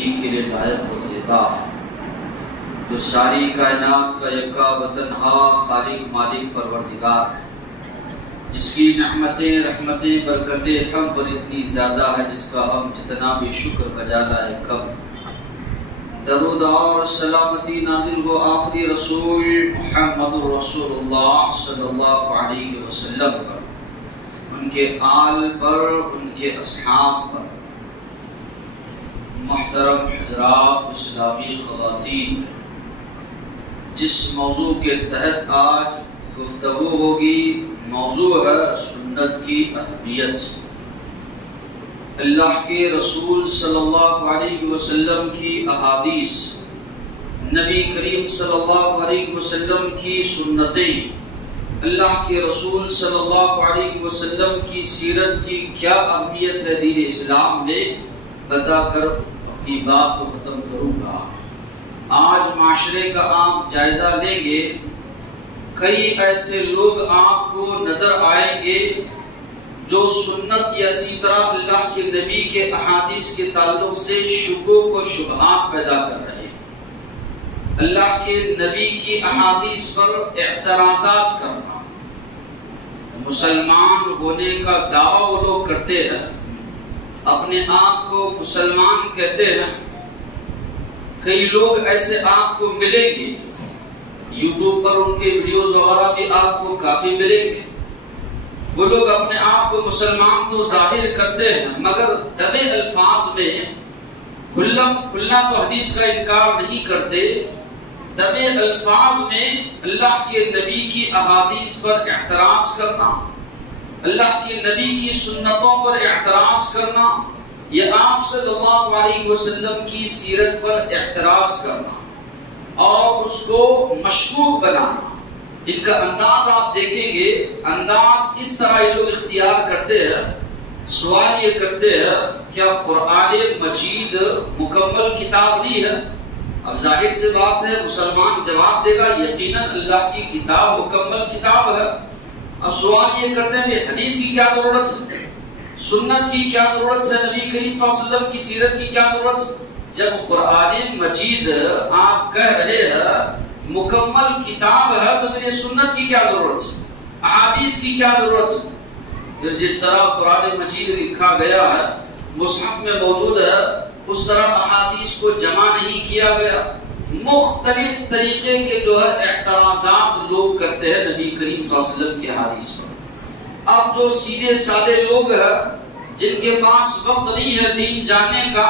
بندگی کے لیے لائق و زیبا ہے، جو ساری کائنات کا یکا و تنہا خالق مالک پروردگار ہے، جس کی نعمتیں رحمتیں برکتیں ہم پر اتنی زیادہ ہے جس کا ہم جتنا بھی شکر بجا لائے کم۔ درود اور سلامتی نازل ہو آخری رسول محمد رسول اللہ صلی اللہ علیہ وسلم پر، ان کے آل پر، ان کے اصحاب پر۔ محترم حضرات، اسلامی خواتین، جس موضوع کے تحت آج گفتگو ہوگی موضوع ہے سنت کی اہمیت۔ اللہ کے رسول صلی اللہ علیہ وسلم کی احادیث، نبی کریم صلی اللہ علیہ وسلم کی سنتیں، اللہ کے رسول صلی اللہ علیہ وسلم کی سیرت کی کیا اہمیت ہے دین اسلام میں، بتا کر اپنی بات کو ختم کروں گا۔ آج معاشرے کا عام جائزہ لیں گے، کئی ایسے لوگ آپ کو نظر آئیں گے جو سنت یا اسی طرح اللہ کے نبی کے احادیث کے تعلق سے شکوک و شبہات پیدا کر رہے ہیں۔ اللہ کے نبی کی احادیث پر اعتراضات کرنا، مسلمان ہونے کا دعویٰ وہ لوگ کرتے ہیں، اپنے آپ کو مسلمان کہتے ہیں۔ کئی لوگ ایسے آپ کو ملیں گے، یوٹیوب پر ان کے ویڈیوز وغیرہ بھی آپ کو کافی ملیں گے۔ وہ لوگ اپنے آپ کو مسلمان تو ظاہر کرتے ہیں، مگر دبے الفاظ میں کھلا تو حدیث کا انکار نہیں کرتے، دبے الفاظ میں اللہ کے نبی کی احادیث پر اعتراض کرنا، اللہ کے نبی کی سنتوں پر اعتراض کرنا، یا آپ صلی اللہ علیہ وسلم کی سیرت پر اعتراض کرنا اور اس کو مشکوک بنانا۔ ان کا انداز آپ دیکھیں گے، انداز اس طرح یہ لوگ اختیار کرتے ہیں۔ سوال یہ کرتے ہیں کیا قرآن مجید مکمل کتاب نہیں ہے؟ اب ظاہر سے بات ہے، مسلمان جواب دے گا یقیناً اللہ کی کتاب مکمل کتاب ہے۔ اب سوال یہ کرتے ہیں کہ حدیث کی کیا ضرورت ہے، سنت کی کیا ضرورت ہے، نبی کریم صلی اللہ علیہ وسلم کی سیرت کی کیا ضرورت ہے؟ جب قرآن مجید آپ کہہ رہے ہیں مکمل کتاب ہے تو پھر یہ سنت کی کیا ضرورت ہے، احادیث کی کیا ضرورت ہے؟ پھر جس طرح قرآن مجید لکھا گیا ہے، مصحف میں موجود ہے، اس طرح احادیث کو جمع نہیں کیا گیا۔ مختلف طریقے کے جو ہے اعتراضات لوگ کرتے ہیں نبی کریم صلی اللہ علیہ وسلم کی احادیث پر۔ اب جو سیدھے سادے لوگ ہیں جن کے پاس وقت نہیں ہے دین جاننے کا،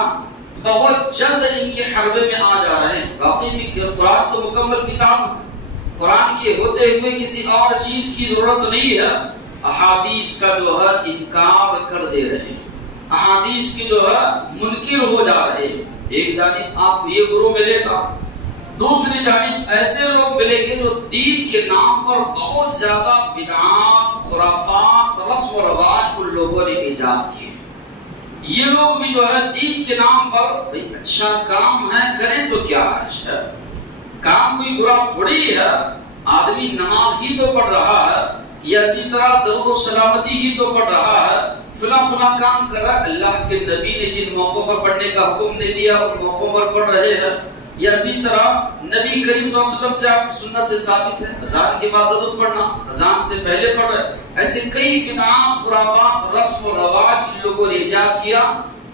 بہت جلد ان کے حربے میں آ جا رہے ہیں۔ واقعی بھی قرآن تو مکمل کتاب ہے، قرآن کے ہوتے ہوئے کسی اور چیز کی ضرورت نہیں ہے، احادیث کا جو ہے انکار کر دے رہے ہیں، احادیث کی جو ہے منکر ہو جا رہے ہیں۔ ایک جانب آپ یہ گروہ ملے گا، دوسری جانب ایسے لوگ ملیں گے جو دین کے نام پر بہت زیادہ بدعات، خرافات، رسم و رواج ان لوگوں نے ایجاد کیے۔ یہ لوگ بھی جو ہے دین کے نام پر اچھا کام ہے کریں تو کیا حرج ہے، کام کوئی برا تھوڑی ہے، آدمی نماز ہی تو پڑھ رہا ہے یا اسی طرح درود و سلامتی ہی تو پڑھ رہا ہے، فلاں کام کر رہا ہے۔ اللہ کے نبی نے جن موقعوں پر پڑھنے کا حکم نہیں دیا ان موقعوں پر پڑھ رہے ہیں، یا اسی طرح نبی کریم صلی اللہ علیہ وسلم سے آپ سنت سے ثابت ہے اذان کے بعد درود پڑھنا، اذان سے پہلے پڑھ رہے۔ ایسے کئی بدعات، خرافات، رسم و رواج ان لوگوں نے ایجاد کیا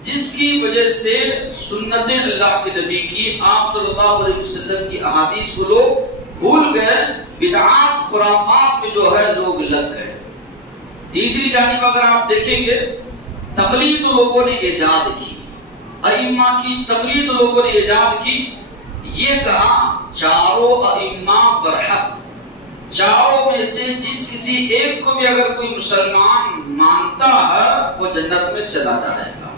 جس کی وجہ سے سنتیں اللہ کے نبی کی، آپ صلی اللہ علیہ وسلم کی احادیث کو لوگ بھول گئے، بدعات خرافات میں جو ہے لوگ لگ گئے۔ تیسری جانب اگر آپ دیکھیں گے، تقلید لوگوں نے ایجاد کی، ائمہ کی تقلید لوگوں نے ایجاد کی۔ یہ کہا چاروں ائمہ برحق، چاروں میں سے جس کسی ایک کو بھی اگر کوئی مسلمان مانتا ہے وہ جنت میں چلا جائے گا۔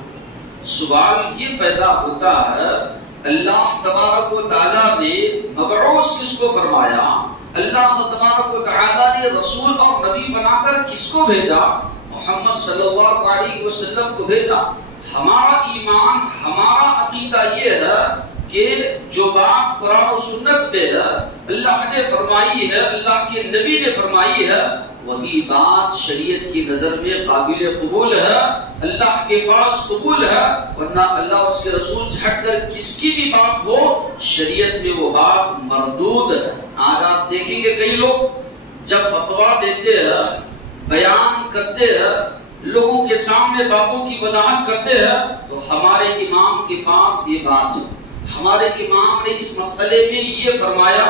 سوال یہ پیدا ہوتا ہے، اللہ تبارک و تعالیٰ نے مبعوث کس کو فرمایا، اللہ تبارک و تعالیٰ نے رسول اور نبی بنا کر کس کو بھیجا؟ محمد صلی اللہ علیہ وسلم کو بھیجا۔ ہمارا ایمان، ہمارا عقیدہ یہ ہے کہ جو بات قرآن و سنت پہ ہے، اللہ نے فرمائی ہے، اللہ کے نبی نے فرمائی ہے، وہی بات شریعت کی نظر میں قابل قبول ہے، اللہ کے پاس قبول ہے، ورنہ اللہ اس کے رسول سے ہٹ کر کس کی بھی بات ہو شریعت میں وہ بات مردود ہے۔ آج آپ دیکھیں گے کئی لوگ جب فتویٰ دیتے ہیں، بیان کرتے ہیں، لوگوں کے سامنے باتوں کی وضاحت کرتے ہیں، تو ہمارے امام کے پاس یہ بات ہے، ہمارے امام نے اس مسئلے میں یہ فرمایا،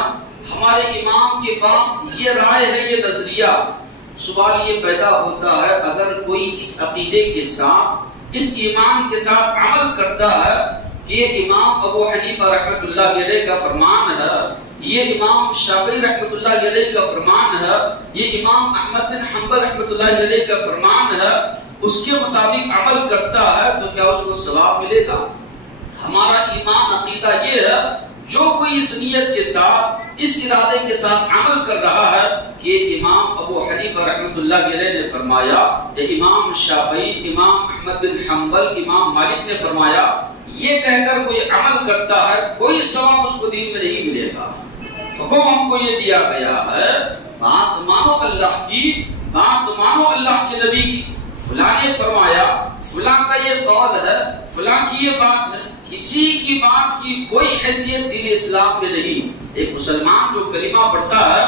ہمارے امام کے پاس یہ رائے ہے، یہ نظریہ۔ سوال یہ پیدا ہوتا ہے اگر کوئی اس عقیدے کے ساتھ، اس ایمان کے ساتھ عمل کرتا ہے کہ یہ امام ابو حنیفہ رحمۃ اللہ علیہ کا فرمان ہے، یہ امام شافعی رحمۃ اللہ علیہ کا فرمان ہے، یہ امام احمد بن حنبل رحمۃ اللہ علیہ کا فرمان ہے، اس کے مطابق عمل کرتا ہے تو کیا اس کو ثواب ملے گا؟ ہمارا ایمان عقیدہ یہ ہے جو کوئی اس نیت کے ساتھ، اس ارادے کے ساتھ عمل کر رہا ہے کہ امام ابو حنیفہ رحمۃ اللہ علیہ نے فرمایا، یا امام شافعی، امام احمد بن حنبل، امام مالک نے فرمایا، یہ کہہ کر کوئی عمل کرتا ہے کوئی ثواب اس کو دین میں نہیں ملے گا۔ حکم ہم کو یہ دیا گیا ہے، بات مانو اللہ کی، بات مانو اللہ کے نبی کی۔ فلاں نے فرمایا، فلاں کا یہ قول ہے، فلاں کی یہ بات ہے، کسی کی بات کی کوئی حیثیت دین اسلام میں نہیں۔ ایک مسلمان جو کلمہ پڑھتا ہے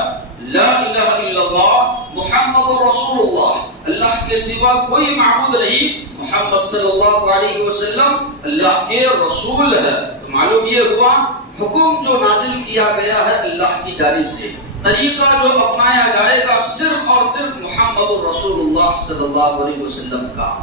لا الہ الا اللہ محمد رسول اللہ، اللہ کے سوا کوئی معبود نہیں، محمد صلی اللہ علیہ وسلم اللہ کے رسول ہے، تو معلوم یہ ہوا حکم جو نازل کیا گیا ہے اللہ کی جانب سے، طریقہ جو اپنایا جائے گا صرف اور صرف محمد رسول اللہ صلی اللہ علیہ وسلم کا۔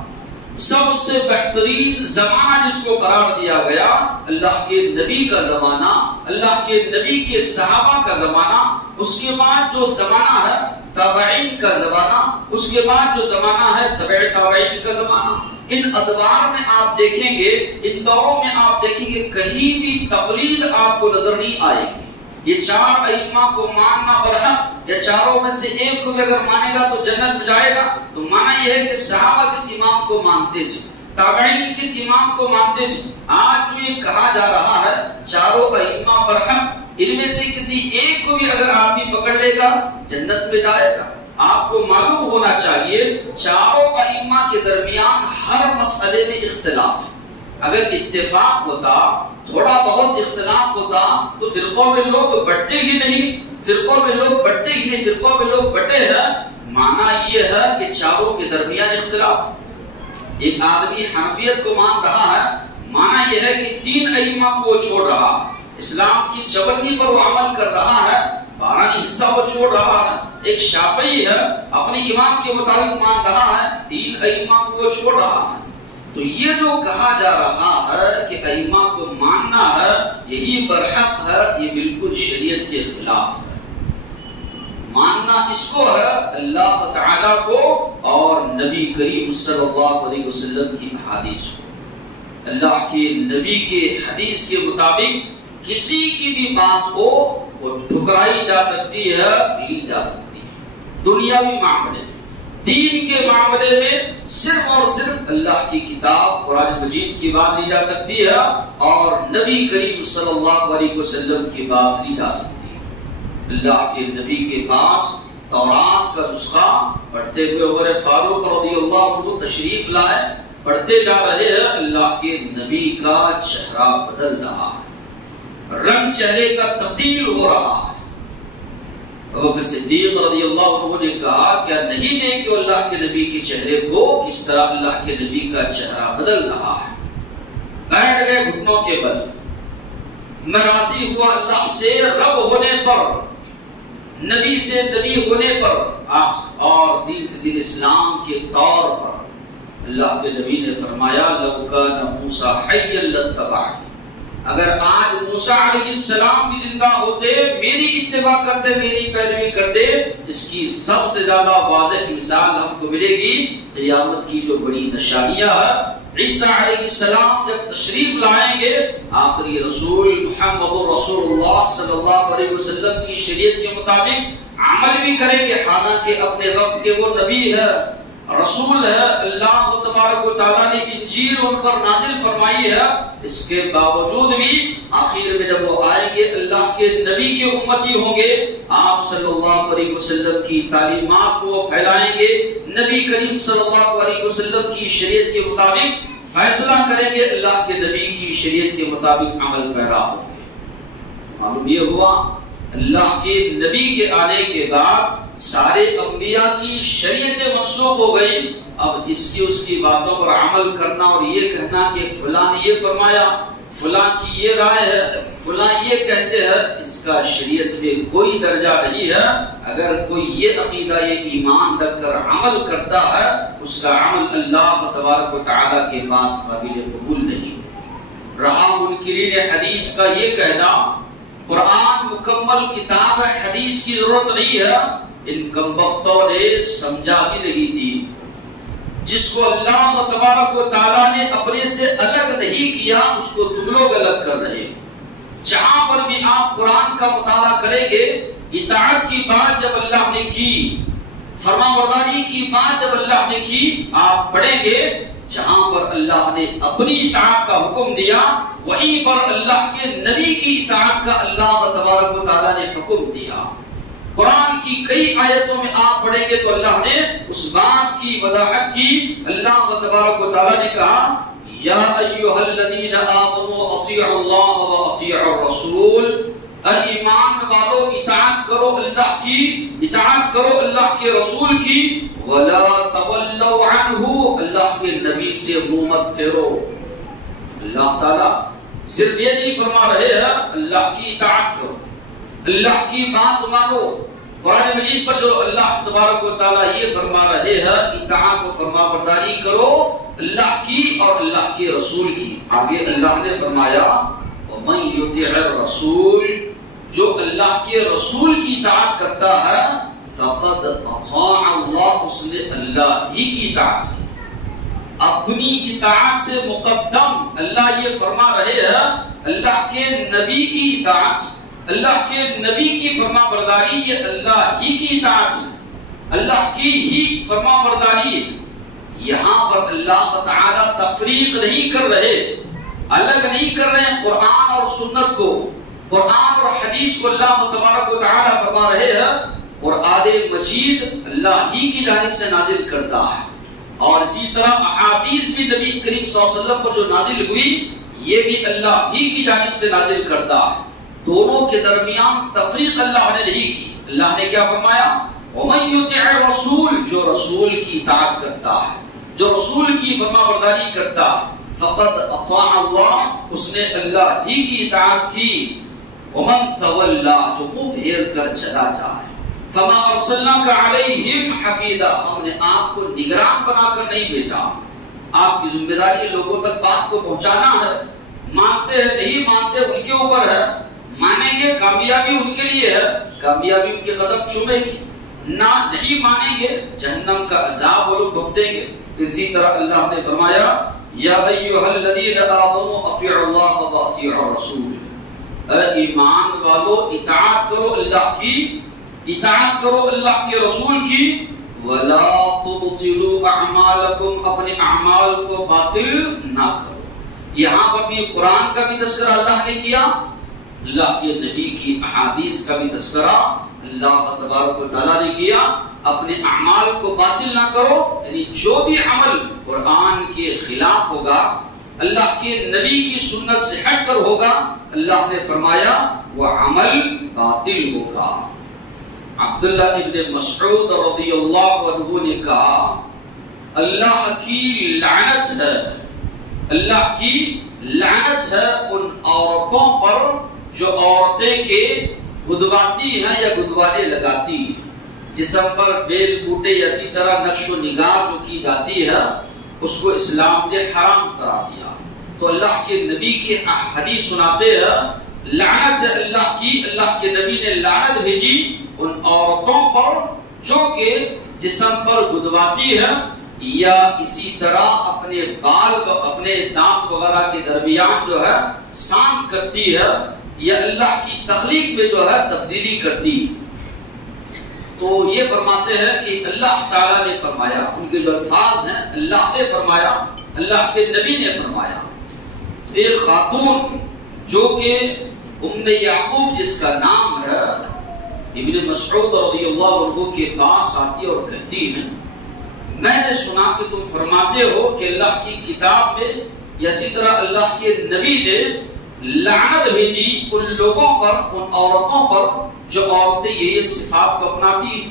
سب سے بہترین زمانہ جس کو قرار دیا گیا اللہ کے نبی کا زمانہ، اللہ کے نبی کے صحابہ کا زمانہ، اس کے بعد جو زمانہ ہے تابعین کا زمانہ، اس کے بعد جو زمانہ ہے تبع تابعین کا زمانہ۔ ان ادوار میں آپ دیکھیں گے، ان دوروں میں آپ دیکھیں گے کہیں بھی تقلید آپ کو نظر نہیں آئے گی۔ یہ چار ائمہ کو ماننا برحق، یا چاروں میں سے ایک کو بھی اگر مانے گا تو جنت میں جائے گا، تو مانا یہ ہے کہ صحابہ کس امام کو مانتے تھے، تابعین کس امام کو مانتے تھے۔ آج جو یہ کہا جا رہا ہے چاروں ائمہ برحق، ان میں سے کسی ایک کو بھی اگر آدمی پکڑ لے گا جنت میں جائے گا۔ آپ کو معلوم ہونا چاہیے چاروں ائمہ کے درمیان ہر مسئلے میں اختلاف ہے۔ اگر اتفاق ہوتا، تھوڑا بہت اختلاف ہوتا تو فرقوں میں لوگ بٹتے ہی نہیں، فرقوں میں لوگ بٹتے ہی نہیں، فرقوں میں لوگ بٹے ہیں۔ مانا یہ ہے کہ چاروں کے درمیان اختلاف۔ ایک آدمی حنفیت کو مان رہا ہے، مانا یہ ہے کہ تین ائمہ کو وہ چھوڑ رہا ہے، اسلام کی چونی پر وہ عمل کر رہا ہے، بارانی حصہ وہ چھوڑ رہا ہے۔ ایک شافعی ہے، اپنے امام کے مطابق مان رہا ہے، تین ائمہ کو وہ چھوڑ رہا ہے۔ تو یہ جو کہا جا رہا ہے کہ ائمہ کو ماننا ہے یہی برحق ہے، یہ بالکل شریعت کے خلاف ہے۔ ماننا اس کو ہے اللہ تعالیٰ کو اور نبی کریم صلی اللہ علیہ وسلم کی احادیث کو۔ اللہ کے نبی کے حدیث کے مطابق کسی کی بھی بات کو وہ ٹھکرائی جا سکتی ہے، لی جا سکتی ہے۔ دنیاوی معاملے میں، دین کے معاملے میں صرف اور صرف اللہ کی کتاب قرآن مجید کی بات لی جا سکتی ہے اور نبی کریم صلی اللہ علیہ وسلم کی بات لی جا سکتی ہے۔ اللہ کے نبی کے پاس تورات کا نسخہ پڑھتے ہوئے عمر فاروق رضی اللہ عنہ تشریف لائے، پڑھتے جا رہے ہیں، اللہ کے نبی کا چہرہ بدل رہا ہے، رنگ چہرے کا تبدیل ہو رہا ہے۔ ابوبکر صدیق رضی اللہ عنہ نے کہا کیا نہیں دیکھتے اللہ کے نبی کے چہرے کو کس طرح اللہ کے نبی کا چہرہ بدل رہا ہے؟ بیٹھ گئے گھٹنوں کے بل، میں راضی ہوا اللہ سے رب ہونے پر، نبی سے نبی ہونے پر، اور دین سے دین اسلام کے طور پر۔ اللہ کے نبی نے فرمایا لو کان موسیٰ حیا لاتبعنی، اگر آج موسیٰ علیہ السلام بھی زندہ ہوتے، میری اتباع کرتے، میری پیروی کرتے، اس کی سب سے زیادہ واضح مثال ہم کو ملے گی قیامت کی جو بڑی نشانیاں ہے۔ عیسیٰ علیہ السلام جب تشریف لائیں گے، آخری رسول محمد رسول اللہ صلی اللہ علیہ وسلم کی شریعت کے مطابق عمل بھی کریں گے، حالانکہ اپنے وقت کے وہ نبی ہے، رسول ہے، اللہ تبارک و تعالیٰ نے انجیل ان پر نازل فرمائی ہے، اس کے باوجود بھی آخر میں جب وہ آئیں گے اللہ کے نبی کے امتی ہوں گے، آپ صلی اللہ علیہ وسلم کی تعلیمات کو پھیلائیں گے، نبی کریم صلی اللہ علیہ وسلم کی شریعت کے مطابق فیصلہ کریں گے، اللہ کے نبی کی شریعت کے مطابق عمل پیرا ہوں گے۔ معلوم یہ ہوا اللہ کے نبی کے آنے کے بعد سارے انبیاء کی شریعتیں منسوخ ہو گئی، اب اس کی باتوں پر عمل کرنا اور یہ کہنا کہ فلاں نے یہ فرمایا، فلاں کی یہ رائے ہے، فلاں یہ کہتے ہیں، اس کا شریعت میں کوئی درجہ نہیں ہے۔ اگر کوئی یہ عقیدہ یہ ایمان رکھ کر عمل کرتا ہے، اس کا عمل اللہ تبارک و تعالیٰ کے پاس قابل قبول نہیں۔ رہا منکرین حدیث کا یہ کہنا قرآن مکمل کتاب ہے، حدیث کی ضرورت نہیں ہے، ان کمبختوں نے سمجھا بھی نہیں دی۔ جس کو اللہ تبارک و تعالیٰ نے اپنے سے الگ نہیں کیا، اس کو تم لوگ الگ کر رہے ہو۔ جہاں پر بھی آپ قرآن کا مطالعہ کریں گے، اطاعت کی بات جب اللہ نے کی، فرما برداری کی بات جب اللہ نے کی، آپ پڑھیں گے جہاں پر اللہ نے اپنی اطاعت کا حکم دیا، وہیں پر اللہ کے نبی کی اطاعت کا اللہ تبارک و تعالیٰ نے حکم دیا۔ قرآن کی کئی آیتوں میں آپ پڑھیں گے تو اللہ نے اس بات کی وضاحت کی۔ اللہ تبارک و تعالیٰ نے کہا یا ایھا الذین آمنوا اطیعوا اللہ واطیعوا الرسول، اے ایمان والو اطاعت کرو اللہ کی، اطاعت کرو اللہ کے رسول کی، ولا تولوا عنہ، اللہ کے نبی سے منہ مت پھیرو۔ اللہ تعالیٰ صرف یہ نہیں فرما رہے ہیں اللہ کی اطاعت کرو، اللہ کی بات مانو۔ قرآن مجید پر جو اللہ تبارک و تعالیٰ یہ فرما رہے ہیں اطاعت و فرما برداری کرو اللہ کی اور اللہ کے رسول کی، آگے اللہ نے فرمایا وَمَن يُطِعِ الرَّسُولِ، جو اللہ کے رسول کی اطاعت کرتا ہے فَقَدْ أَطَاعَ اللَّهُ، اس نے اللہ ہی کی اطاعت کی۔ اپنی اطاعت سے مقدم اللہ یہ فرما رہے ہیں اللہ کے نبی کی اطاعت، اللہ کے نبی کی فرما برداری، یہ اللہ ہی کی اطاعت ہے، اللہ کی ہی فرما برداری ہے۔ یہاں پر اللہ تعالیٰ تفریق نہیں کر رہے، الگ نہیں کر رہے ہیں قرآن اور سنت کو، قرآن اور حدیث کو اللہ تبارک و تعالیٰ فرما رہے ہیں قرآن مجید اللہ ہی کی جانب سے نازل کرتا ہے، اور اسی طرح احادیث بھی نبی کریم صلی اللہ علیہ وسلم پر جو نازل ہوئی یہ بھی اللہ ہی کی جانب سے نازل کرتا ہے۔ دونوں کے درمیان تفریق اللہ نے نہیں کی۔ اللہ نے کیا فرمایا وَمَن يُطِعِ الرَّسُولِ، جو رسول کی اطاعت کرتا ہے، جو رسول کی فرما برداری کرتا ہے، فَقَدْ أَطَاعَ اللَّهُ، اس نے اللہ ہی کی اطاعت کی۔ وَمَن تَوَلَّىٰ، جو منہ پھیر کر چلا جائے، فَمَا أَرْسَلْنَاكَ عَلَيْهِمْ حَفِيظًا، ہم نے آپ کو نگران بنا کر نہیں بھیجا۔ آپ کی ذمہ داری لوگوں تک بات کو پہنچانا ہے، مانتے ہیں نہیں مانتے ان کے اوپر ہے، مانیں گے کامیابی ان کے لیے ہے، کامیابی ان کے قدم چومے گی، نہ نہیں مانیں گے جہنم کا عذاب وہ لوگ بھگتیں گے۔ اسی طرح اللہ نے فرمایا یا ایھا الذین آمنوا اطیعوا اللہ واطیعوا الرسول، اے ایمان والو اطاعت کرو اللہ کی، اطاعت کرو اللہ کے رسول کی، ولا تبطلوا اعمالکم، اپنے اعمال کو باطل نہ کرو۔ یہاں پر بھی قرآن کا بھی تذکرہ اللہ نے کیا، اللہ کے نبی کی احادیث کا بھی تذکرہ اللہ تبارک و تعالیٰ نے کیا۔ اپنے اعمال کو باطل نہ کرو، یعنی جو بھی عمل قرآن کے خلاف ہوگا، اللہ کے نبی کی سنت سے ہٹ کر ہوگا، اللہ نے فرمایا وہ عمل باطل ہوگا۔ عبداللہ ابن مسعود رضی اللہ عنہ نے کہا اللہ کی لعنت ہے، اللہ کی لعنت ہے ان عورتوں پر جو عورتیں کے گدواتی ہیں یا گدوانے لگاتی ہیں، جسم پر بیل بوٹے یا اسی طرح نقش و نگار جو کی جاتی ہے اس کو اسلام نے حرام قرار دیا۔ تو اللہ کے نبی کی حدیث سناتے ہیں لعنت ہے اللہ کی، اللہ کے نبی نے لعنت بھیجی ان عورتوں پر جو کہ جسم پر گدواتی ہے یا اسی طرح اپنے بال اپنے دانت وغیرہ کے درمیان جو ہے سانت کرتی ہے یا اللہ کی تخلیق میں جو ہے تبدیلی کرتی۔ تو یہ فرماتے ہیں کہ اللہ تعالیٰ نے فرمایا، ان کے جو الفاظ ہیں اللہ نے فرمایا، اللہ کے نبی نے فرمایا. ایک خاتون جو کہ ام یعقوب جس کا نام ہے، ابن مسعود رضی اللہ عنہ کے پاس آتی اور کہتی ہیں میں نے سنا کہ تم فرماتے ہو کہ اللہ کی کتاب میں یا اسی طرح اللہ کے نبی نے لعنت بھیجی ان لوگوں پر، ان عورتوں پر جو عورتیں یہ صفات کو اپناتی ہیں.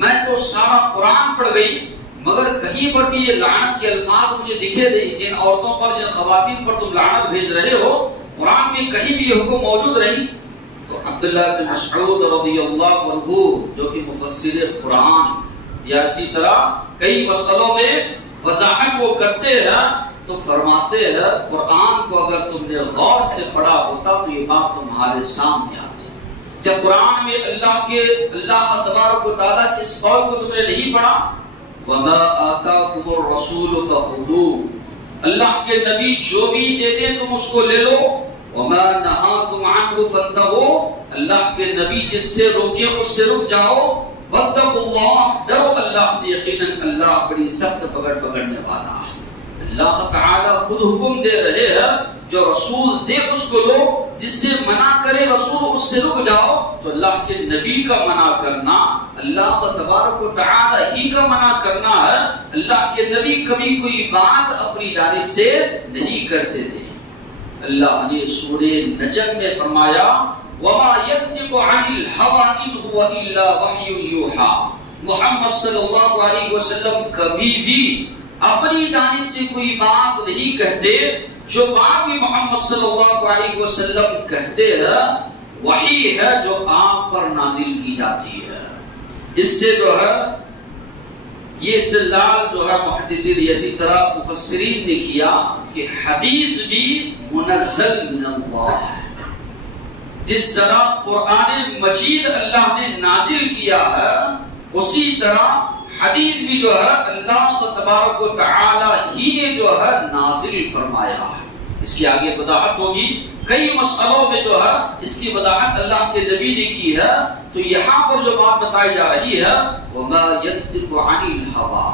میں تو سارا قرآن پڑھ گئی مگر کہیں پر بھی یہ لعنت کے الفاظ مجھے دکھے نہیں. جن عورتوں پر، جن خواتین پر تم لعنت بھیج رہے ہو قرآن میں کہیں بھی یہ حکم موجود نہیں. تو عبداللہ بن مسعود رضی اللہ عنہ جو کہ مفسر قرآن یا اسی طرح کئی مسئلوں میں وضاحت وہ کرتے ہیں تو فرماتے ہیں قرآن کو اگر تم نے غور سے پڑھا ہوتا تو یہ بات تمہارے سامنے آتی. جب قرآن میں اللہ تبارک و تعالیٰ کے اس قول کو تم نے نہیں پڑھا وَمَا آتَاكُمُ الرَّسُولُ فَخُذُوهُ، اللہ کے نبی جو بھی دے دیں تم اس کو لے لو. وَمَا نَهَاكُمْ عَنْهُ فَانْتَهُوا، اللہ کے نبی جس سے روکے اس سے رک جاؤ. وَاتَّقُوا اللَّهَ، ڈرو اللہ سے، یقیناً اللہ بڑی سخت پکڑنے والا ہے. اللہ تعالیٰ خود حکم دے رہے ہیں جو رسول دے اس کو لو، جس سے منع کرے رسول اس سے رک جاؤ. تو اللہ کے نبی کا منع کرنا اللہ تبارک و تعالیٰ ہی کا منع کرنا ہے. اللہ کے نبی کبھی کوئی بات اپنی جانب سے نہیں کرتے تھے. اللہ نے سورہ نجم میں فرمایا وَمَا يَنطِقُ عَنِ الْهَوَىٰ إِنْ هُوَ إِلَّا وَحْيٌ يُوحَىٰ، محمد صلی اللہ علیہ وسلم کبھی بھی اپنی جانب سے کوئی بات نہیں کہتے. جو بات بھی محمد صلی اللہ علیہ وسلم کہتے ہیں وحی ہے جو آپ پر نازل کی جاتی ہے. اس سے جو ہے یہ استدلال جو ہے محدثین اسی طرح مفسرین نے کیا کہ حدیث بھی منزل من اللہ ہے. جس طرح قرآن مجید اللہ نے نازل کیا ہے اسی طرح حدیث بھی جو ہے اللہ تبارک و تعالی ہی نے جو ہے نازل فرمایا ہے. اس کی آگے وضاحت ہوگی. کئی مسئلوں میں جو ہے اس کی وضاحت اللہ کے نبی نے کی ہے. تو یہاں پر جو بات بتائی جا رہی ہے وَمَا يَنطِقُ عَنِ الْهَوَىٰ،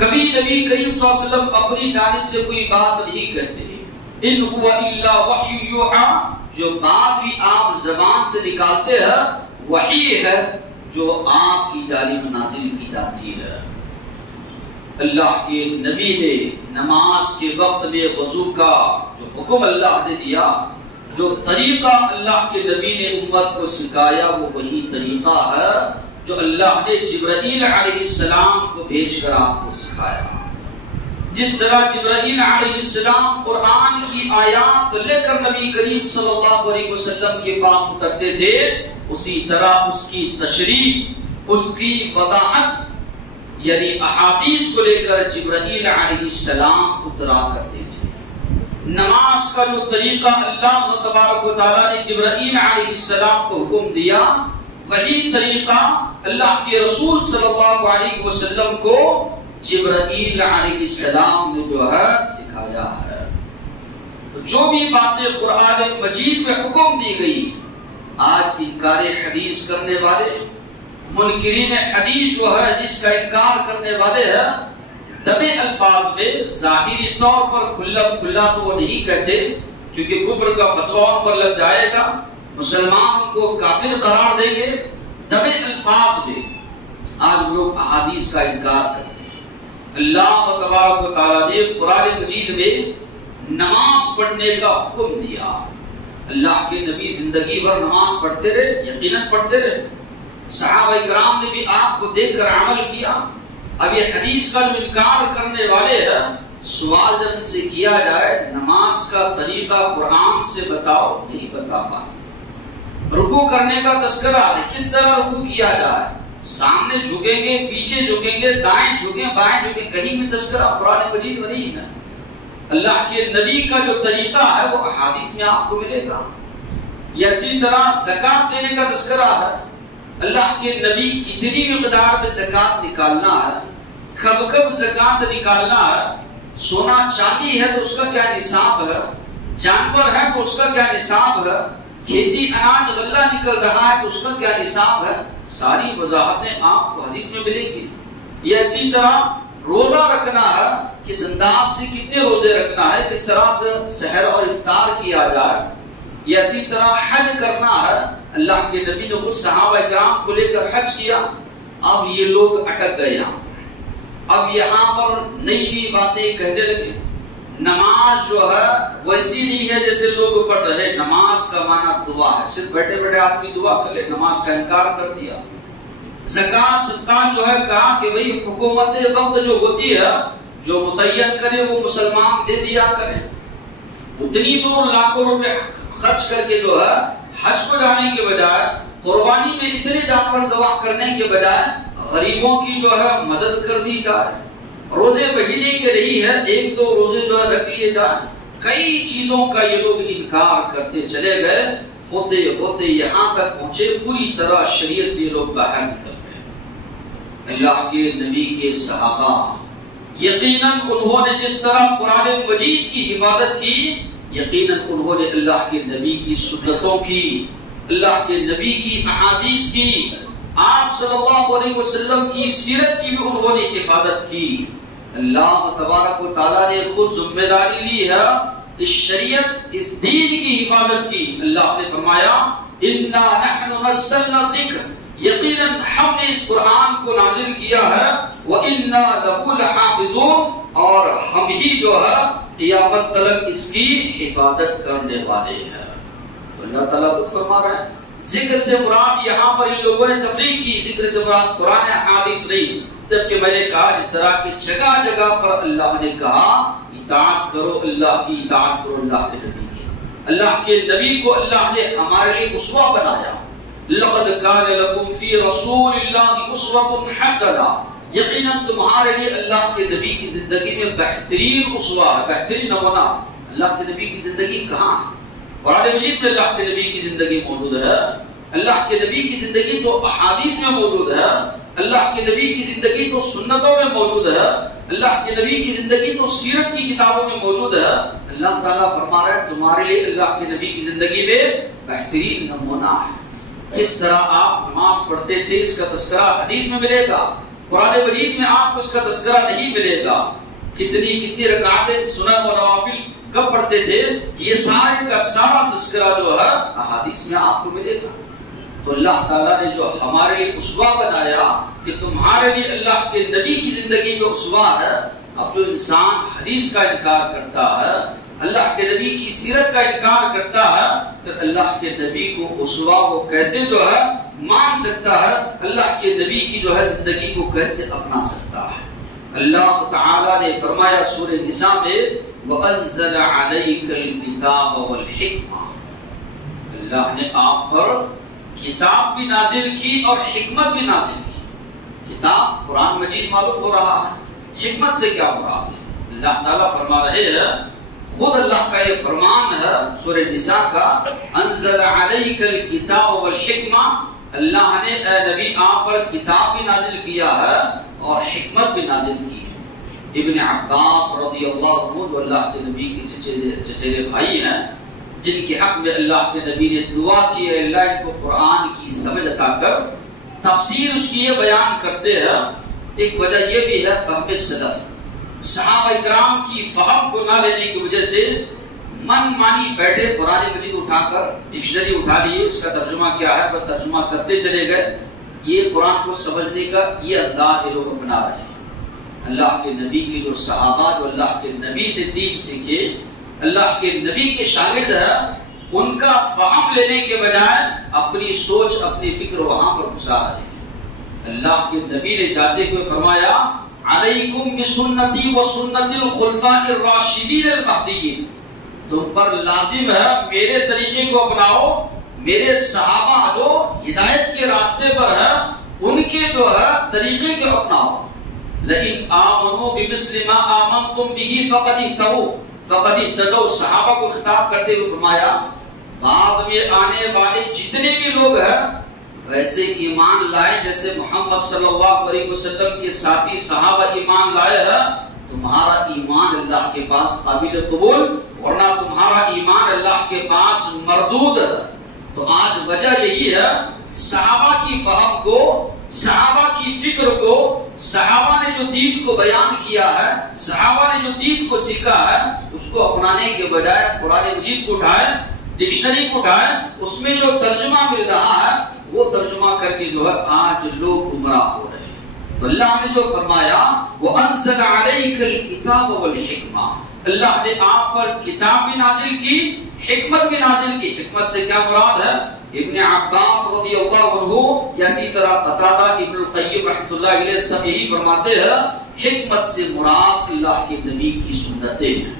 کبھی نبی کریم صلی اللہ علیہ وسلم اپنی جانب سے کوئی بات نہیں کہتے. إِنْ هُوَ إِلَّا وَحْيٌ يُوحَىٰ، جو بات بھی آپ زبان سے نکالتے ہیں وحی ہے جو آپ کی جانب نازل کی جاتی ہے. اللہ کے نبی نے نماز کے وقت میں وضو کا جو حکم اللہ نے دیا، جو طریقہ اللہ کے نبی نے امت کو سکھایا وہ وہی طریقہ ہے جو اللہ نے جبرائیل علیہ السلام کو بھیج کر آپ کو سکھایا. جس طرح جبرائیل علیہ السلام قرآن کی آیات لے کر نبی کریم صلی اللہ علیہ وسلم کے پاس اترتے تھے، اسی طرح اس کی تشریح، اس کی وضاحت یعنی احادیث کو لے کر جبرائیل علیہ السلام اترا کرتے تھے. نماز کا جو طریقہ اللہ تبارک و تعالیٰ نے جبرائیل علیہ السلام کو حکم دیا وہی طریقہ اللہ کے رسول صلی اللہ علیہ وسلم کو جبرائیل علیہ السلام نے جو ہے سکھایا ہے. تو جو بھی باتیں قرآن مجید میں حکم دی گئی، آج انکار حدیث کرنے والے، منکرین حدیث جو ہے حدیث کا انکار کرنے والے ہیں، دبے الفاظ میں ظاہری طور پر کھلا تو وہ نہیں کہتے کیونکہ کفر کا فتویٰ ان پر لگ جائے گا، مسلمان ان کو کافر قرار دیں گے. دبے الفاظ میں آج لوگ احادیث کا انکار کرتے ہیں. اللہ تبارک و تعالیٰ نے قرآن مجید میں نماز پڑھنے کا حکم دیا. اللہ کے نبی زندگی بھر نماز پڑھتے رہے، یقیناً پڑھتے رہے. صحابہ کرام نے بھی آپ کو دیکھ کر عمل کیا. اب یہ حدیث کا جو انکار کرنے والے ہیں، سوال جب ان سے کیا جائے نماز کا طریقہ قرآن سے بتاؤ، نہیں بتا پائے. رکوع کرنے کا تذکرہ ہے، کس طرح رکوع کیا جائے، سامنے جھکیں گے، پیچھے جھکیں گے، دائیں جھکیں، بائیں جھکیں، کہیں بھی تذکرہ قرآن مجید میں نہیں ہے. اللہ کے نبی کا جو طریقہ ہے وہ احادیث میں آپ کو ملے گا. یا اسی طرح زکات دینے کا تذکرہ ہے، اللہ کے نبی کتنی مقدار میں زکات نکالنا ہے، کب کب زکات نکالنا ہے. سونا چاندی ہے تو اس کا کیا نصاب ہے، جانور ہے تو اس کا کیا نصاب ہے، کھیتی اناج غلہ نکل رہا ہے تو اس کا کیا نصاب ہے، ساری وضاحتیں آپ کو حدیث میں ملیں گی. یہ اسی طرح روزہ رکھنا ہے، کس انداز سے کتنے روزے رکھنا ہے، کس طرح سے سحر اور افطار کیا جائے. یہ اسی طرح حج کرنا ہے، اللہ کے نبی نے خود صحابہ کرام کو لے کر حج کیا. اب یہ لوگ اٹک گئے یہاں، اب یہاں پر نئی نئی باتیں کہنے لگے. نماز جو ہے ویسی نہیں ہے جیسے لوگ پڑھ رہے. نماز کا معنی دعا ہے، صرف بیٹھے بیٹھے آدمی دعا کر لے، نماز کا انکار کر دیا. زکات صدقات جو ہے کہا کہ بھئی حکومت وقت جو ہوتی ہے جو متعین کرے وہ مسلمان دے دیا کرے. اتنی دور لاکھوں روپے خرچ کر کے جو ہے حج کو جانے کے بجائے، قربانی میں اتنے جانور ذبح کرنے کے بجائے غریبوں کی جو ہے مدد کر دی جائے. روزے مہینے کے رہی ہے، ایک دو روزے جو ہے رکھ لیے جائیں. کئی چیزوں کا یہ لوگ انکار کرتے چلے گئے، ہوتے ہوتے یہاں تک پہنچے پوری طرح شریعت سے لوگ باہر نکل گئے. اللہ کے نبی کے صحابہ یقیناً انہوں نے جس طرح قرآن مجید کی حفاظت کی، یقیناً انہوں نے اللہ کے نبی کی سنتوں کی، اللہ کے نبی کی احادیث کی، آپ صلی اللہ علیہ وسلم کی سیرت کی بھی انہوں نے حفاظت کی. اللہ تبارک و تعالیٰ نے خود ذمہ داری لی ہے اس شریعت، اس دین کی حفاظت کی. اللہ نے فرمایا اِنَّا نَحْنُ نَزَّلْنَا الذِّكْرَ، یقیناً ہم نے اس قرآن کو نازل کیا ہے، وَإِنَّا لَهُ لَحَافِظُونَ، اور ہم ہی جو ہے قیامت تلک اس کی حفاظت کرنے والے ہیں. تو اللہ تعالیٰ خود فرما رہا ہے. ذکر سے مراد یہاں پر ان لوگوں نے تفریق کی، ذکر سے مراد قرآن حدیث نہیں. جبکہ میں نے کہا جس طرح کی جگہ جگہ پر اللہ نے کہا اطاعت کرو، اللہ کی اطاعت کرو، اللہ کے نبی کی. اللہ کے نبی کو اللہ نے ہمارے لیے اسوہ بنایا. لقد کان لکم فی رسول اللہ اسوۃ حسنہ، یقیناً تمہارے لیے اللہ کے نبی کی زندگی میں بہترین اسوہ ہے، بہترین نمونہ. اللہ کے نبی کی زندگی کہاں ہے؟ قرآن مجید میں اللہ کے نبی کی زندگی موجود ہے. اللہ کے نبی کی زندگی تو احادیث میں موجود ہے، اللہ کے نبی کی زندگی تو سنتوں میں موجود ہے، اللہ کے نبی کی زندگی تو سیرت کی کتابوں میں موجود ہے. اللہ تعالیٰ فرما رہا ہے تمہارے لیے اللہ کے نبی کی زندگی میں بہترین نمونہ ہے. جس طرح آپ نماز پڑھتے تھے اس کا تذکرہ حدیث میں ملے گا، قرآن مجید میں آپ کو اس کا تذکرہ نہیں ملے گا. کتنی رکعتیں سنن و نوافل کب پڑھتے تھے، یہ سارے کا سارا تذکرہ جو ہے احادیث میں آپ کو ملے گا. تو اللہ تعالیٰ نے جو ہمارے لیے اسوہ بنایا کہ تمہارے لیے اللہ کے نبی کی زندگی جو اسوہ ہے. اب جو انسان حدیث کا انکار کرتا ہے، اللہ کے نبی کی سیرت کا انکار کرتا ہے، پھر اللہ کے نبی کو اسوہ کو کیسے جو ہے مان سکتا ہے، اللہ کے نبی کی جو ہے زندگی کو کیسے اپنا سکتا ہے. اللہ تعالیٰ نے فرمایا سورہ نساء میں وَأَنزَلَ عَلَيْكَ الْكِتَابَ وَالْحِكْمَةَ، اللہ نے آپ پر کتاب بھی نازل کی اور حکمت بھی نازل کی. کتاب قرآن مجید معلوم ہو رہا ہے، حکمت سے کیا مراد ہے؟ اللہ تعالیٰ فرما رہے ہیں، خود اللہ کا یہ فرمان ہے سورہ نساء کا، انزل علیک الکتاب والحکمہ، اللہ نے اے نبی آپ پر کتاب بھی نازل کیا ہے اور حکمت بھی نازل کی ہے. ابن عباس رضی اللہ عنہ جو اللہ کے نبی کے چچیرے بھائی ہیں، جن کے حق میں اللہ کے نبی نے دعا کی ہے اللہ ان کو قرآن کی سمجھ عطا کر، تفسیر اس کی یہ بیان کرتے ہیں ایک وجہ یہ بھی ہے فہم سلف، صحابہ کرام کی فہم کو نہ لینے کی وجہ سے من مانی بیٹھے قرآن مجید اٹھا کر ڈکشنری اٹھا لیے، اس کا ترجمہ کیا ہے بس ترجمہ کرتے چلے گئے. یہ قرآن کو سمجھنے کا یہ انداز یہ لوگ اپنا رہے ہیں. اللہ کے نبی کے جو صحابہ جو اللہ کے نبی سے دین سیکھے، اللہ کے نبی کے شاگرد ہیں، ان کا فہم لینے کے بجائے اپنی سوچ اپنی فکر وہاں پر گھسا رہے ہیں. اللہ کے نبی نے جاتے ہوئے فرمایا علیکم بسنتی و سنت الخلفاء الراشدین المہدیین، تم پر لازم ہے میرے طریقے کو اپناؤ، میرے صحابہ جو ہدایت کے راستے پر ہیں ان کے جو ہے طریقے کو اپناؤ. لئن آمنوا بمثل ما آمنتم به فقد اهتدوا، صحابہ کو خطاب کرتے ہوئے فرمایا بعد میں آنے والے جتنے بھی لوگ ہیں ویسے ایمان لائے جیسے محمد صلی اللہ علیہ وسلم کے ساتھی صحابہ ایمان لائے ہیں. تمہارا ایمان اللہ کے پاس قابل قبول، ورنہ تمہارا ایمان اللہ کے پاس مردود ہے. تو آج وجہ یہی ہے، صحابہ کی فہم کو، صحابہ کی فکر کو، صحابہ نے جو دین کو بیان کیا ہے، صحابہ نے جو دین کو سیکھا ہے، اس کو اپنانے کے بجائے قرآن مجید کو اٹھائے، ڈکشنری کو اٹھائے، اس میں جو ترجمہ مل رہا ہے وہ ترجمہ کر کے جو ہے آج لوگ گمراہ ہو رہے ہیں۔ تو اللہ نے جو فرمایا وَأَنزَلَ عَلَيْكَ الْكِتَابَ وَالْحِكْمَةَ، اللہ نے آپ پر کتاب بھی نازل کی، حکمت بھی نازل کی۔ حکمت سے کیا مراد ہے؟ ابن عباس رضی اللہ عنہ یا اسی طرح قتادہ، ابن القیم رحمۃ اللہ علیہ سب یہی فرماتے ہیں، حکمت سے مراد اللہ کے نبی کی سنتیں ہیں،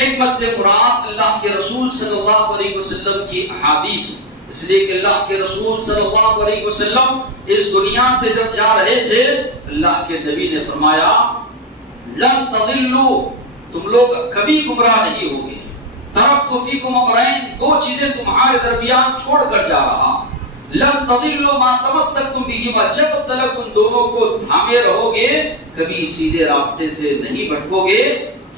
حکمت سے مراد اللہ کے رسول صلی اللہ علیہ وسلم کی احادیث، اس لیے کہ اللہ کے رسول صلی اللہ علیہ وسلم اس دنیا سے جب جا رہے تھے، اللہ کے نبی نے فرمایا لن تضلوا، تم لوگ کبھی گمراہ نہیں ہوگے، ترکت فیکم امرین، دو چیزیں تمہارے درمیان چھوڑ کر جا رہا، لن تضلوا ما تمسکتم بہما، جب تک ان دونوں کو تھامے رہو گے کبھی سیدھے راستے سے نہیں بھٹکو گے،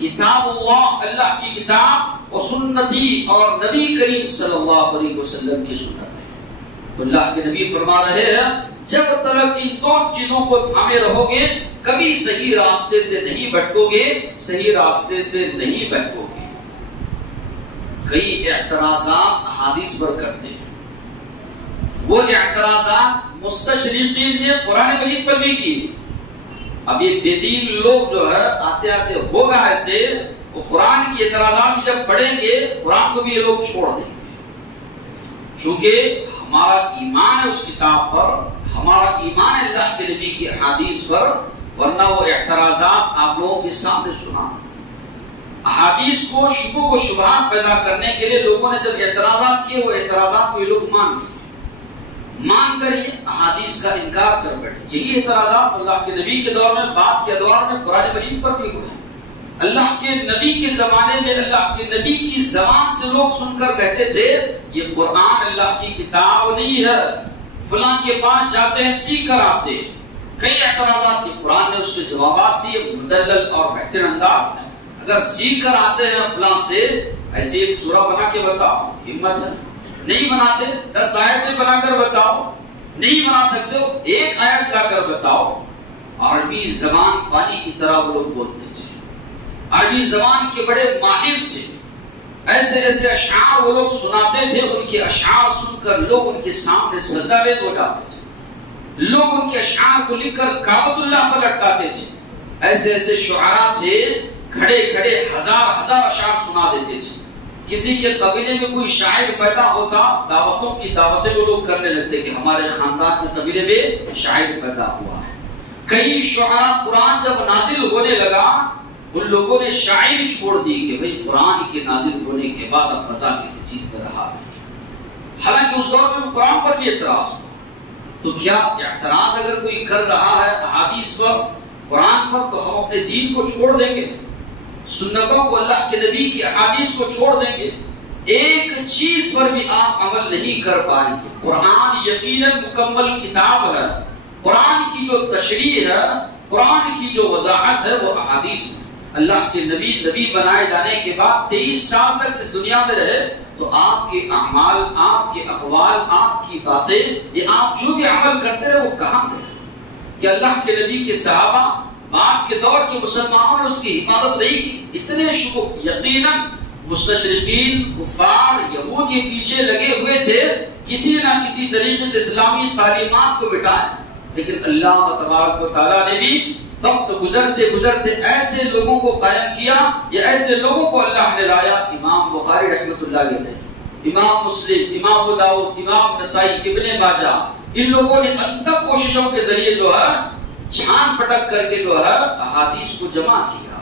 کتاب اللہ، اللہ کی کتاب، اور سنتی، اور نبی کریم صلی اللہ علیہ وسلم کی سنت ہے۔ تو اللہ کے نبی فرما رہے ہیں جب تک ان دو چیزوں کو تھامے رہو گے کبھی صحیح راستے سے نہیں بھٹکو گے، صحیح راستے سے نہیں بہکو گے۔ کئی اعتراضات احادیث پر کرتے ہیں، وہ اعتراضات مستشرقین نے قرآن مجید پر بھی کی۔ اب یہ بے دین لوگ جو ہے آتے آتے ہوگا ایسے، وہ قرآن کی اعتراضات بھی جب پڑھیں گے قرآن کو بھی یہ لوگ چھوڑ دیں گے، چونکہ ہمارا ایمان ہے اس کتاب پر، ہمارا ایمان ہے اللہ کے نبی کی احادیث پر، ورنہ وہ اعتراضات آپ لوگوں کے سامنے سنا تھا۔ احادیث کو شبہ و شبہات پیدا کرنے کے لیے لوگوں نے جب اعتراضات کیے، وہ اعتراضات کو یہ لوگ مان کر یہ احادیث کا انکار کر بیٹھے۔ یہی اعتراضات اللہ کے نبی کے دور میں، بعد کے ادوار میں قرآن مجید پر بھی ہوئے۔ اللہ کے نبی کے زمانے میں اللہ کے نبی کی زبان سے لوگ سن کر کہتے تھے یہ قرآن اللہ کی کتاب نہیں ہے، فلاں کے پاس جاتے ہیں سیکھ کر آتے۔ کئی اعتراضات تھے، قرآن نے اس کے جوابات دیے مدلل اور بہتر انداز میں۔ اگر سیکھ کر آتے ہیں فلاں سے، ایسی ایک سورہ بنا کے بتاؤ، ہمت ہے؟ نہیں بناتے، 10 آیتیں بنا کر بتاؤ، نہیں بنا سکتے ہو، ایک آیت لا کر بتاؤ۔ عربی زبان پانی کی طرح وہ لوگ بولتے تھے، عربی زبان کے بڑے ماہر تھے، ایسے ایسے اشعار وہ لوگ سناتے تھے، ان کے اشعار سن کر لوگ ان کے سامنے سجدہ ریز ہو جاتے تھے، لوگ ان کے اشعار کو لکھ کر کعبۃ اللہ پر لٹکاتے تھے۔ ایسے ایسے شعراء تھے، کھڑے کھڑے ہزار ہزار اشعار سنا دیتے تھے۔ کسی کے قبیلے میں کوئی شاعر پیدا ہوتا، دعوتوں کی دعوتیں وہ لوگ کرنے لگتے کہ ہمارے خاندان میں قبیلے میں شاعر پیدا ہوا ہے۔ کئی شعراء، قرآن جب نازل ہونے لگا ان لوگوں نے شاعری چھوڑ دی کہ بھئی قرآن کے نازل ہونے کے بعد اب رضا کسی چیز پر رہا نہیں۔ حالانکہ اس دور میں قرآن پر بھی اعتراض ہوا، تو کیا اعتراض اگر کوئی کر رہا ہے احادیث پر، قرآن پر، تو ہم اپنے دین کو چھوڑ دیں گے، سنتوں کو، اللہ کے نبی کی احادیث کو چھوڑ دیں گے؟ ایک چیز پر بھی آپ عمل نہیں کر پائیں گے۔ قرآن یقیناً مکمل کتاب ہے، قرآن کی جو تشریح ہے، قرآن کی جو وضاحت ہے وہ احادیث ہے۔ اللہ کے نبی بنائے جانے کے بعد 23 سال تک اس دنیا میں رہے، تو آپ کے اعمال، آپ کے اقوال، آپ کی باتیں، یہ آپ جو بھی عمل کرتے رہے وہ کہاں گئے؟ کہ اللہ کے نبی کے صحابہ، بعد کے دور کے مسلمانوں نے اس کی حفاظت نہیں کی؟ اتنے شبہ، یقیناً مستشرقین، کفار، یہود یہ پیچھے لگے ہوئے تھے کسی نہ کسی طریقے سے اسلامی تعلیمات کو مٹائیں، لیکن اللہ تبارک و تعالیٰ نے بھی وقت گزرتے گزرتے ایسے لوگوں کو قائم کیا، یا ایسے لوگوں کو اللہ نے لایا۔ امام بخاری رحمۃ اللہ علیہ، امام مسلم، امام ابو داؤد، امام نسائی، ابن ماجہ، ان لوگوں نے انتھک کوششوں کے ذریعے جو ہے چھان پٹک کر کے جو ہے احادیث کو جمع کیا۔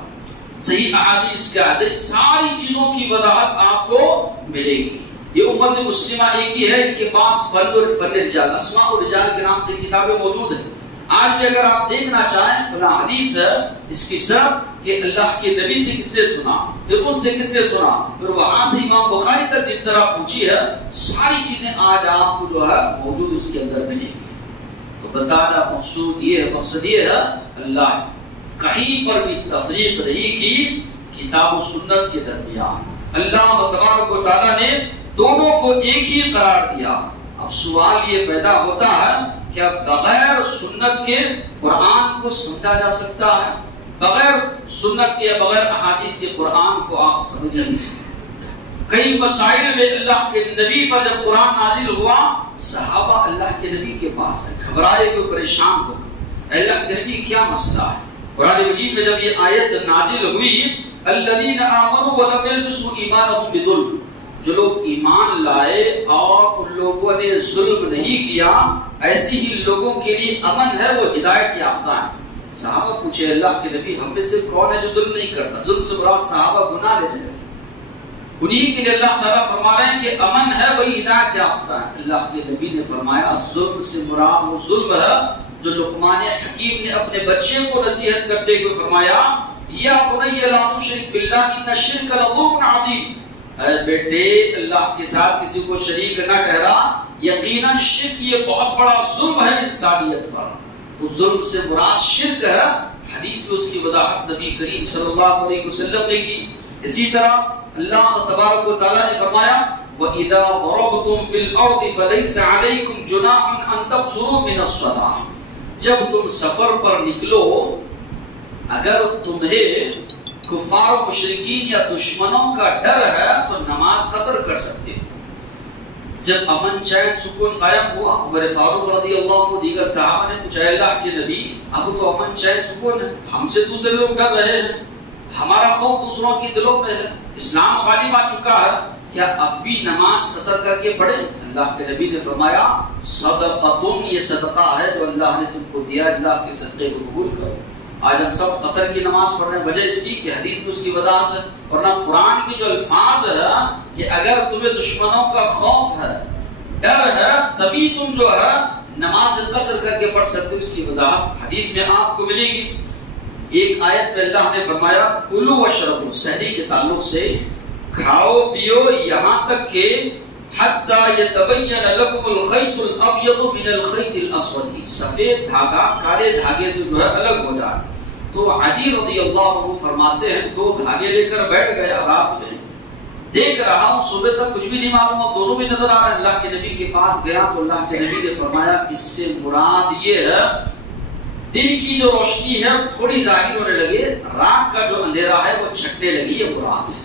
صحیح احادیث کیا ہے، ساری چیزوں کی وضاحت آپ کو ملے گی۔ یہ امت مسلمہ ایک ہی ہے، ان کے پاس فن رجال، اسماء الرجال کے نام سے کتابیں موجود ہیں۔ آج بھی اگر آپ دیکھنا چاہیں فلاں حدیث ہے، اس کی شرط کہ اللہ کے نبی سے کس نے سنا، پھر ان سے کس نے سنا، پھر وہاں سے امام بخاری تک جس طرح پوچھی ہے، ساری چیزیں آج آپ کو جو ہے موجود اس کے اندر ملیں گی۔ تو بتانا مقصود یہ ہے، مقصد یہ ہے، اللہ کہیں پر بھی تفریق نہیں کی کتاب و سنت کے درمیان۔ اللہ تبارک و تعالیٰ نے دونوں کو ایک ہی قرار دیا۔ اب سوال یہ پیدا ہوتا ہے کہ اب بغیر سنت کے قرآن کو سمجھا جا سکتا ہے؟ بغیر سنت کے بغیر احادیث کے قرآن کو آپ سمجھ نہیں سکتے۔ کئی مسائل میں اللہ کے نبی پر جب قرآن نازل ہوا، صحابہ اللہ کے نبی کے پاس ہے، گھبرائے ہوئے پریشان ہو گئے، اللہ کے نبی کیا مسئلہ ہے؟ قرآن مجید میں جب یہ آیت نازل ہوئی، الذین آمنوا ولم یلبسوا ایمانہم بظلم، جو لوگ ایمان لائے اور ان لوگوں نے ظلم نہیں کیا، ایسی ہی لوگوں کے لیے امن ہے، وہ ہدایت یافتہ ہیں۔ صحابہ پوچھے اللہ کے نبی ہم میں سے کون ہے جو ظلم نہیں کرتا؟ ظلم سے مراد صحابہ گناہ لینے لگے، انہی کے لیے اللہ تعالیٰ فرما رہے ہیں کہ امن ہے، وہی ہدایت یافتہ ہے۔ اللہ کے نبی نے فرمایا ظلم سے مراد وہ ظلم ہے جو لقمان حکیم نے اپنے بچے کو نصیحت کرتے ہوئے فرمایا، یا بنی لا تشرک باللہ ان الشرک لظلم عظیم، اے بیٹے اللہ کے ساتھ کسی کو شریک نہ ٹھہرا، یقیناً شرک یہ بہت بڑا ظلم ہے انسانیت پر۔ تو ظلم سے مراد شرک ہے، حدیث میں اس کی وضاحت نبی کریم صلی اللہ علیہ وسلم نے کی۔ اسی طرح اللہ تبارک و تعالیٰ نے فرمایا وَإِذَا ضَرَبْتُمْ فِي الْأَرْضِ فَلَيْسَ عَلَيْكُمْ جُنَاحٌ أَن تَقْصُرُوا مِنَ الصَّلَاةِ، جب تم سفر پر نکلو، اگر تمہیں کفار و مشرکین یا دشمنوں کا ڈر ہے تو نماز قصر کر سکتے ہو۔ جب امن چین سکون قائم ہوا، عمر فاروق رضی اللہ عنہ دیگر صحابہ نے پوچھا اللہ کے نبی اب تو امن چین سکون ہے، ہم سے دوسرے لوگ ڈر رہے ہیں، ہمارا خوف دوسروں کی دلوں میں ہے، اسلام غالب آ چکا ہے، کیا اب بھی نماز قصر کر کے پڑھیں؟ اللہ کے نبی نے فرمایا صدقتم، یہ صدقہ ہے جو اللہ نے تم کو دیا، اللہ کے صدقے کو قبول کرو۔ آج ہم سب قصر کی نماز پڑھ رہے ہیں، وجہ اس کی کہ حدیث میں اس کی وضاحت ہے، ورنہ قرآن کی جو الفاظ ہے کہ اگر تمہیں دشمنوں کا خوف ہے، ڈر ہے، تبھی تم جو ہے نماز قصر کر کے پڑھ سکتے ہو، اس کی وضاحت حدیث میں آپ کو ملے گی۔ ایک آیت میں اللہ نے فرمایا کلوا واشربوا، سحری کے تعلق سے کھاؤ پیو یہاں تک کہ حتی یتبین لکم الخیط الابیض من الخیط الاسود، سفید دھاگا کالے دھاگے سے جو ہے الگ ہو جائے۔ تو علی رضی اللہ عنہ فرماتے ہیں دو دھاگے لے کر بیٹھ گیا رات میں، دیکھ رہا ہوں صبح تک کچھ بھی نہیں معلوم ہوا، دونوں بھی نظر آ رہے ہیں۔ اللہ کے نبی کے پاس گیا تو اللہ کے نبی نے فرمایا اس سے مراد یہ ہے دن کی جو روشنی ہے تھوڑی ظاہر ہونے لگے، رات کا جو اندھیرا ہے وہ چھٹنے لگی، یہ مراد ہے۔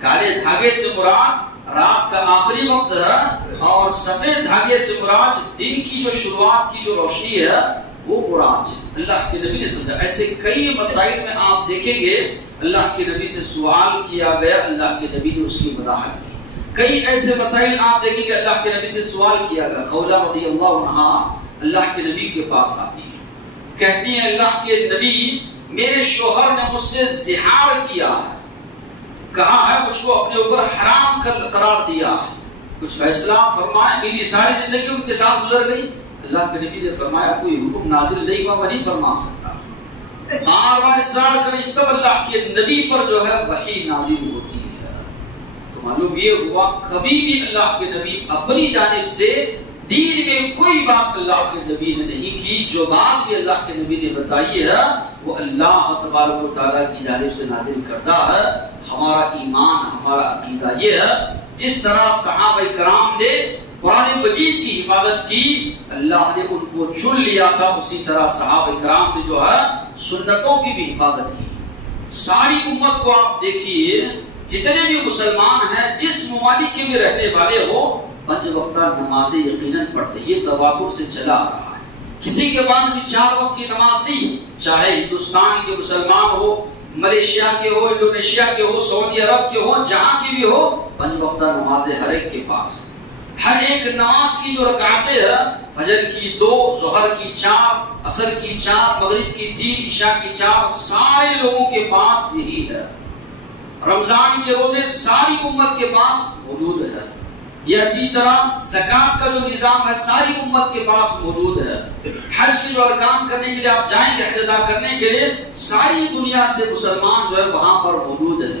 کالے دھاگے سے مراد رات کا آخری وقت ہے، اور سفید دھاگے سے مراد دن کی جو شروعات کی جو روشنی ہے وہ مراد ہے۔ اللہ کے نبی نے سمجھا۔ ایسے کئی مسائل میں آپ دیکھیں گے اللہ کے نبی سے سوال کیا گیا، اللہ کے نبی نے اس کی وضاحت کی۔ کئی ایسے مسائل آپ دیکھیں گے اللہ کے نبی سے سوال کیا گیا۔ خولہ رضی اللہ عنہا اللہ کے نبی کے پاس آتی ہے، کہتی ہیں اللہ کے نبی میرے شوہر نے مجھ سے زہار کیا ہے، کہا ہے مجھ کو اپنے اوپر حرام قرار دیا ہے، کچھ فیصلہ فرمائے، میری ساری زندگی ان کے ساتھ گزر گئی۔ اللہ کے نبی نے فرمایا کوئی حکم نازل نہیں ہوا، میں نہیں فرما سکتا۔ بار بار اصرار کریں تب اللہ کے نبی پر جو ہے وحی نازل ہوتی ہے۔ تو معلوم یہ ہوا کبھی بھی اللہ کے نبی اپنی جانب سے دین میں کوئی بات اللہ کے نبی نے نہیں کی، جو بات بھی اللہ کے نبی نے بتائی ہے وہ اللہ تبارک و تعالیٰ کی جانب سے نازل کرتا ہے۔ ہمارا ایمان، ہمارا عقیدہ یہ ہے جس طرح صحابہ کرام نے قرآن مجید کی حفاظت کی، اللہ نے ان کو چن لیا تھا، اسی طرح صحابہ کرام نے جو ہے سنتوں کی بھی حفاظت کی۔ ساری امت کو آپ دیکھیے، جتنے بھی مسلمان ہیں جس ممالک کے بھی رہنے والے ہو، پنج وقتہ نمازیں یقیناً پڑھتے، یہ تواتر سے چلا آ رہا ہے۔ کسی کے پاس بھی 4 وقت کی نماز نہیں، چاہے ہندوستان کے مسلمان ہو، ملیشیا کے ہو، انڈونیشیا کے ہو، سعودی عرب کے ہو، جہاں کی بھی ہو، پنج وقتہ نمازیں ہر ایک کے پاس ہیں۔ ہر ایک نماز کی جو رکعتیں ہیں، فجر کی 2، ظہر کی 4، عصر کی 4، مغرب کی 3، عشاء کی 4، سارے لوگوں کے پاس یہی ہے۔ رمضان کے روزے ساری امت کے پاس موجود ہے۔ یہ اسی طرح زکوٰۃ کا جو نظام ہے ساری امت کے پاس موجود ہے۔ حج کے جو ارکان کرنے کے لیے آپ جائیں گے، حج ادا کرنے کے لیے ساری دنیا سے مسلمان جو ہے وہاں پر موجود ہے۔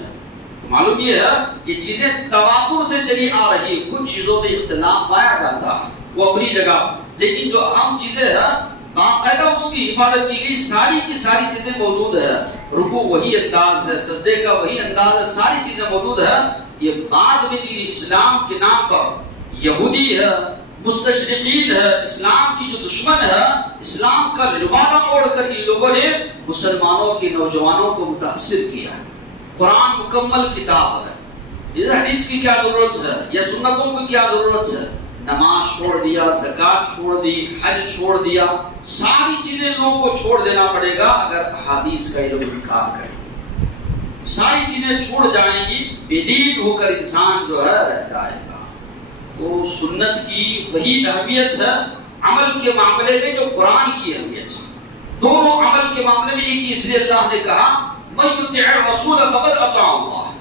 تو معلوم یہ ہے یہ چیزیں تواتر سے چلی آ رہی ہے۔ کچھ چیزوں میں اختلاف پایا جاتا ہے وہ اپنی جگہ، لیکن جو اہم چیزیں ہیں باقاعدہ اس کی حفاظت کی گئی، ساری کی ساری چیزیں موجود ہے۔ رکوع وہی انداز ہے، سجدے کا وہی انداز ہے، ساری چیزیں موجود ہے۔ یہ بعد میں دین اسلام کے نام پر یہودی ہے، مستشرقین ہے، اسلام کی جو دشمن ہے، اسلام کا لبادہ اوڑھ کر ان لوگوں نے مسلمانوں کے نوجوانوں کو متاثر کیا۔ قرآن مکمل کتاب ہے، یہ حدیث کی کیا ضرورت ہے یا سنتوں کی کیا ضرورت ہے؟ نماز چھوڑ دیا، زکوٰۃ چھوڑ دی، حج چھوڑ دیا، ساری چیزیں لوگوں کو چھوڑ دینا پڑے گا اگر حدیث کا علم انکار کرے۔ ساری چیزیں چھوڑ جائیں گی، بے دین ہو کر انسان جو ہے رہ جائے گا۔ تو سنت کی وہی اہمیت ہے عمل کے معاملے میں جو قرآن کی اہمیت ہے۔ دونوں عمل کے معاملے میں ایک ہی، اس لیے اللہ نے کہا مَن یُطِعِ الرَّسُولَ فَقَدْ أَطَاعَ اللَّهَ،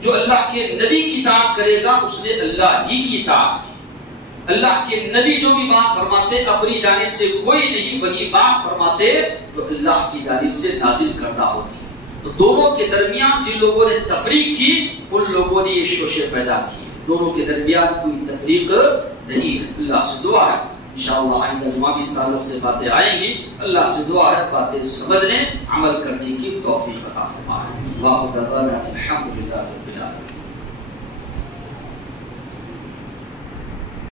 جو اللہ کے نبی کی اطاعت کرے گا اس نے اللہ ہی کی اطاعت کی۔ اللہ کے نبی جو بھی بات فرماتے اپنی جانب سے کوئی نہیں، وہی بات فرماتے جو اللہ کی جانب سے نازل کردہ ہوتی ہے۔ تو دونوں کے درمیان جن لوگوں نے تفریق کی ان لوگوں نے یہ شوشے پیدا کیے، دونوں کے درمیان کوئی تفریق نہیں ہے۔ اللہ سے دعا ہے انشاءاللہ آئندہ جمعہ بھی اس تعلق سے باتیں آئیں گی، اللہ سے دعا ہے باتیں سمجھنے عمل کرنے کی توفیق عطا فرمائے۔ واہ دعوانا الحمدللہ۔